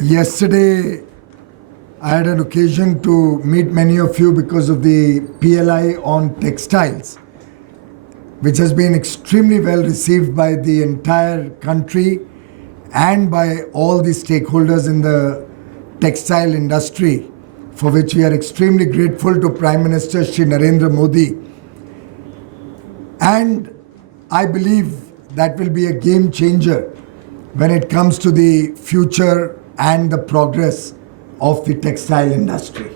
Yesterday, I had an occasion to meet many of you because of the PLI on textiles, which has been extremely well received by the entire country and by all the stakeholders in the textile industry, for which we are extremely grateful to Prime Minister Shri Narendra Modi. And I believe that will be a game changer when it comes to the future and the progress of the textile industry.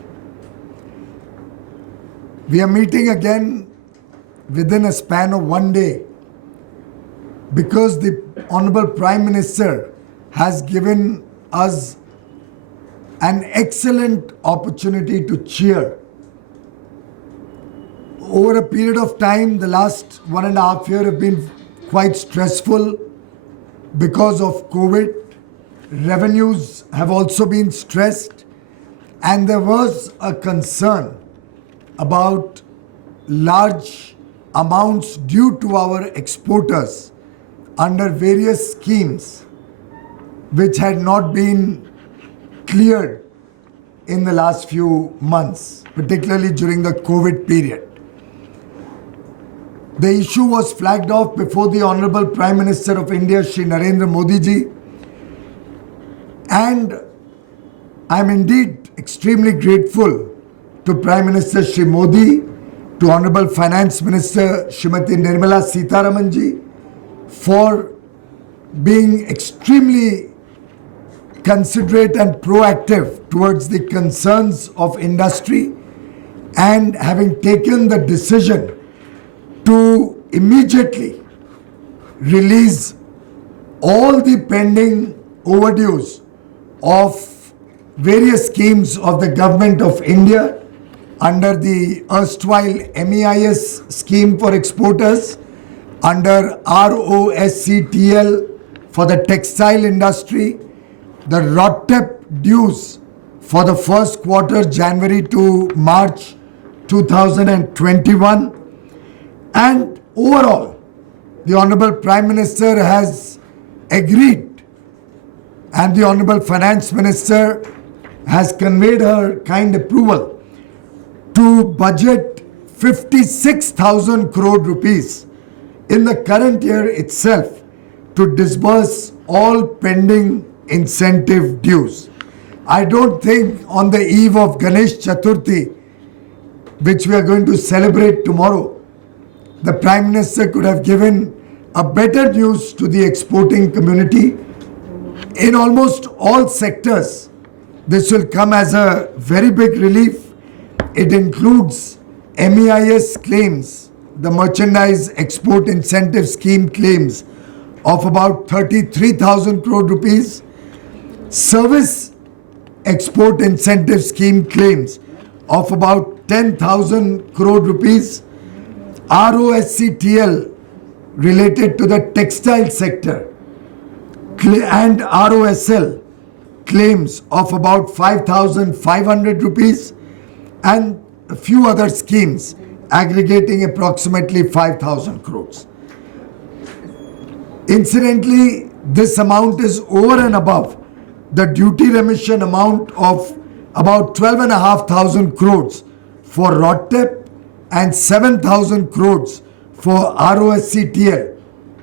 We are meeting again within a span of one day because the Honorable Prime Minister has given us an excellent opportunity to cheer. Over a period of time, the last 1.5 years have been quite stressful because of COVID. Revenues have also been stressed, and there was a concern about large amounts due to our exporters under various schemes which had not been cleared in the last few months, particularly during the COVID period. The issue was flagged off before the Honorable Prime Minister of India, Shri Narendra Modi ji, and I'm indeed extremely grateful to Prime Minister Shri Modi, to Honorable Finance Minister Srimati Nirmala Sitharaman ji for being extremely considerate and proactive towards the concerns of industry and having taken the decision to immediately release all the pending overdues of various schemes of the Government of India under the erstwhile MEIS scheme for exporters, under RoSCTL for the textile industry, the RoDTEP dues for the first quarter, January to March 2021. And overall, the Honorable Prime Minister has agreed, and the Honorable Finance Minister has conveyed her kind approval to budget 56,000 crore rupees in the current year itself to disburse all pending incentive dues. I don't think on the eve of Ganesh Chaturthi, which we are going to celebrate tomorrow, the Prime Minister could have given a better news to the exporting community. In almost all sectors, this will come as a very big relief. It includes MEIS claims, the Merchandise Export Incentive Scheme claims of about 33,000 crore rupees, Service Export Incentive Scheme claims of about 10,000 crore rupees, RoSCTL related to the textile sector, and RoSL claims of about 5,500 rupees, and a few other schemes aggregating approximately 5,000 crores. Incidentally, this amount is over and above the duty remission amount of about 12,500 crores for RoDTEP and 7,000 crores for RoSCTL,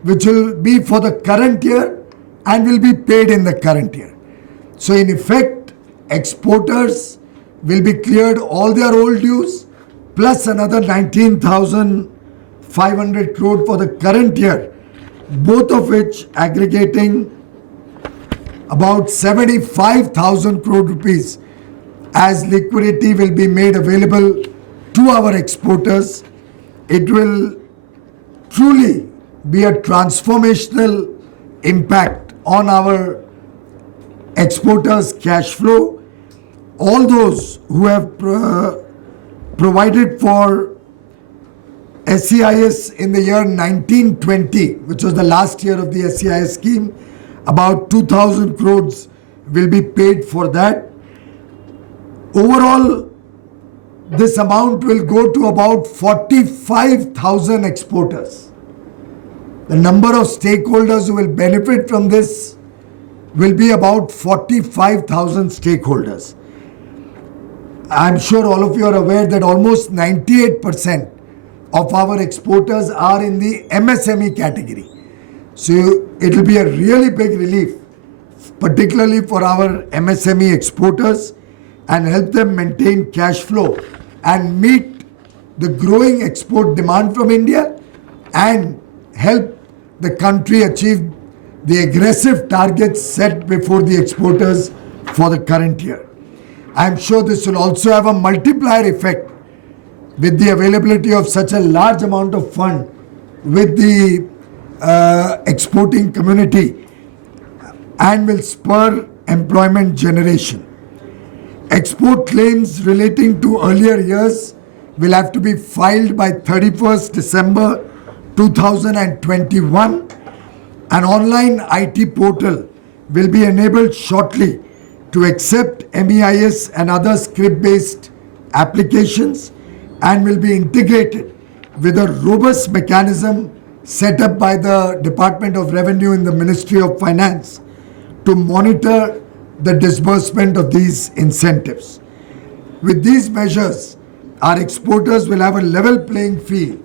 which will be for the current year and will be paid in the current year. So in effect, exporters will be cleared all their old dues plus another 19,500 crore for the current year, both of which aggregating about 75,000 crore rupees as liquidity will be made available to our exporters. It will truly be a transformational impact on our exporters' cash flow. All those who have provided for SEIS in the year 1920, which was the last year of the SEIS scheme, about 2,000 crores will be paid for that. Overall, this amount will go to about 45,000 exporters. The number of stakeholders who will benefit from this will be about 45,000 stakeholders. I'm sure all of you are aware that almost 98% of our exporters are in the MSME category. So it will be a really big relief, particularly for our MSME exporters, and help them maintain cash flow and meet the growing export demand from India and help the country achieve the aggressive targets set before the exporters for the current year. I'm sure this will also have a multiplier effect with the availability of such a large amount of fund with the exporting community, and will spur employment generation. Export claims relating to earlier years will have to be filed by 31st December 2021. An online IT portal will be enabled shortly to accept MEIS and other script-based applications, and will be integrated with a robust mechanism set up by the Department of Revenue in the Ministry of Finance to monitor the disbursement of these incentives. With these measures, our exporters will have a level playing field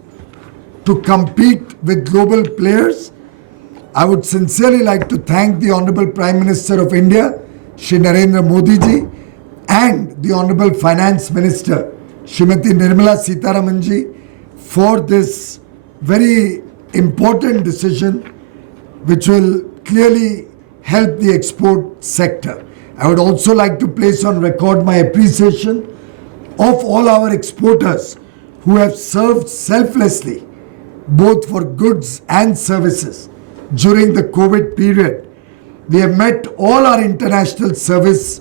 to compete with global players. I would sincerely like to thank the Honorable Prime Minister of India, Shri Narendra Modi ji, and the Honorable Finance Minister, Srimati Nirmala Sitharaman ji, for this very important decision which will clearly help the export sector. I would also like to place on record my appreciation of all our exporters who have served selflessly both for goods and services during the COVID period. We have met all our international service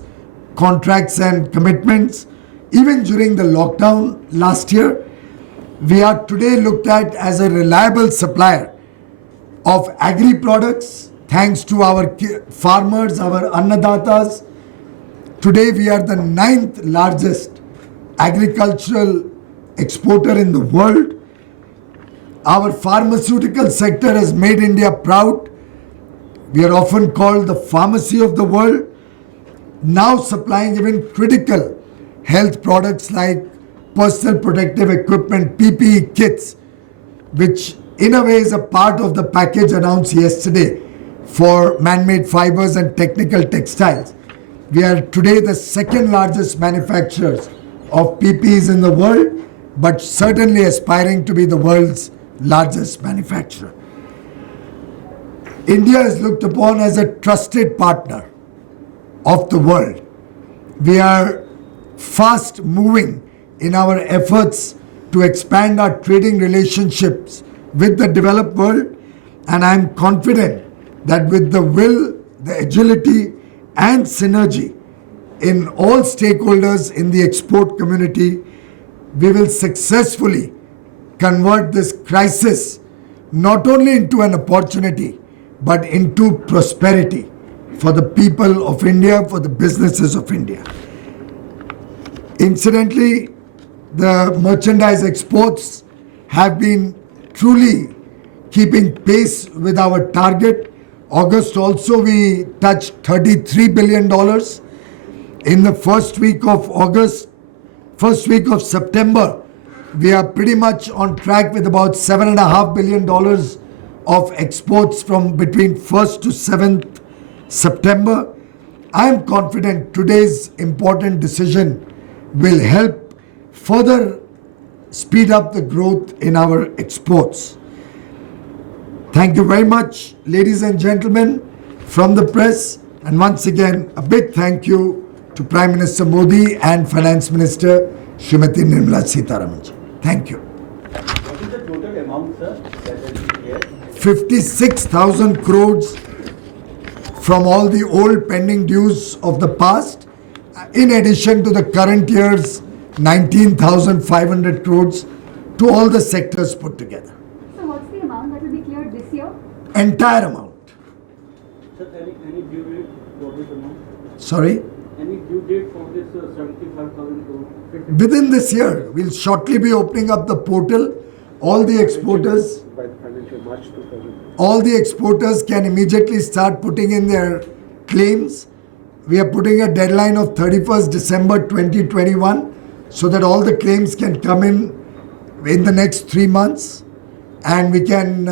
contracts and commitments even during the lockdown last year. We are today looked at as a reliable supplier of agri products thanks to our farmers, our annadatas. Today we are the 9th largest agricultural exporter in the world. Our pharmaceutical sector has made India proud. We are often called the pharmacy of the world, now supplying even critical health products like personal protective equipment, PPE kits, which in a way is a part of the package announced yesterday for man-made fibers and technical textiles. We are today the 2nd largest manufacturers of PPEs in the world, but certainly aspiring to be the world's largest manufacturer. India is looked upon as a trusted partner of the world. We are fast moving in our efforts to expand our trading relationships with the developed world, and I am confident that with the will, the agility and synergy in all stakeholders in the export community, we will successfully convert this crisis not only into an opportunity but into prosperity for the people of India, for the businesses of India. Incidentally, the merchandise exports have been truly keeping pace with our target. August also we touched $33 billion. In the first week of September, we are pretty much on track with about $7.5 billion of exports from between 1st to 7th September. I am confident today's important decision will help further speed up the growth in our exports. Thank you very much, ladies and gentlemen, from the press, and once again a big thank you to Prime Minister Modi and Finance Minister Srimati Nirmala Sitharaman. Thank you. What is the total amount, sir, that has been here? 56,000 crores from all the old pending dues of the past, in addition to the current year's 19,500 crores to all the sectors put together. So what's the amount that will be cleared this year? Entire amount. Sir, any due date for this amount? Sorry? Any due date for this 75,000 crore? Within this year, we'll shortly be opening up the portal. All the exporters, By the financial March 2000. all the exporters can immediately start putting in their claims. We are putting a deadline of 31st December 2021 so that all the claims can come in the next 3 months, and we can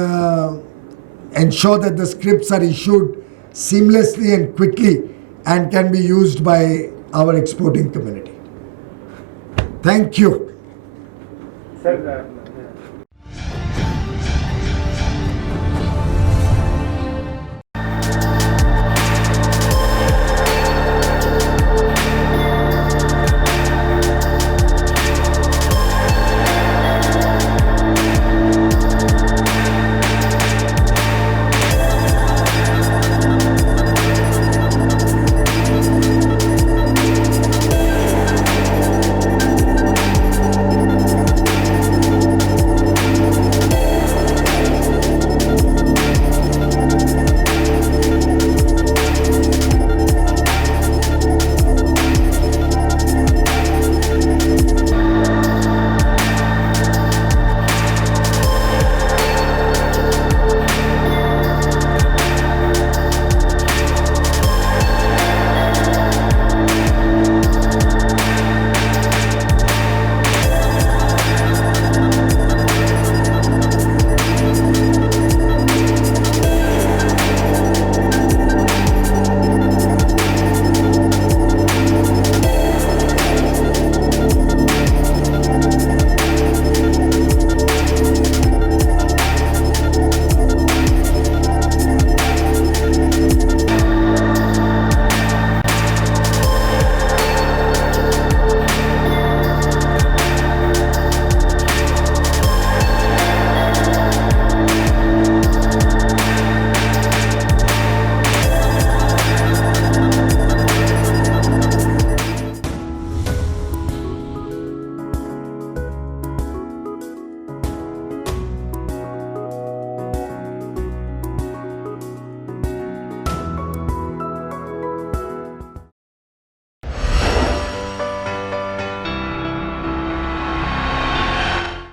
ensure that the scripts are issued seamlessly and quickly and can be used by our exporting community. Thank you. Sir,